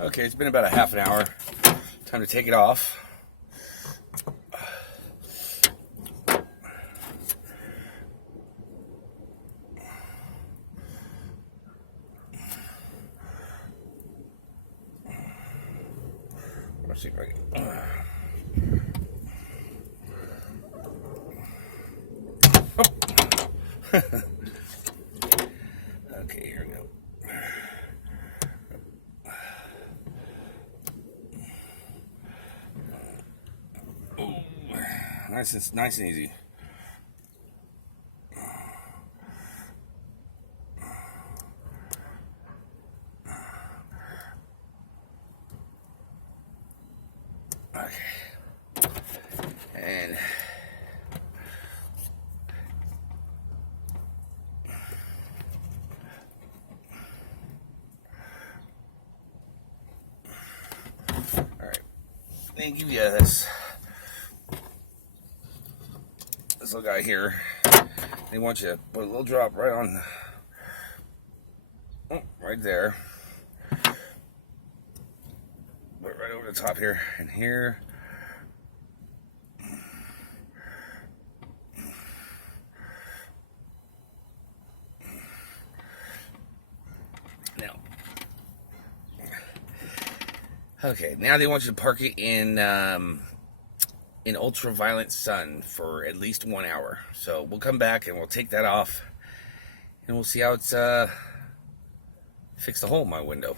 Okay, it's been about a half an hour. Time to take it off. Let's see if I can. Oh. Okay, here we go. Oh, nice and easy. Okay, and all right, they give you this little guy here. They want you to put a little drop right on, right there. Put it right over the top here and here. Now, okay, now they want you to park it in ultraviolet sun for at least 1 hour. So we'll come back and we'll take that off and we'll see how it's fixed the hole in my window.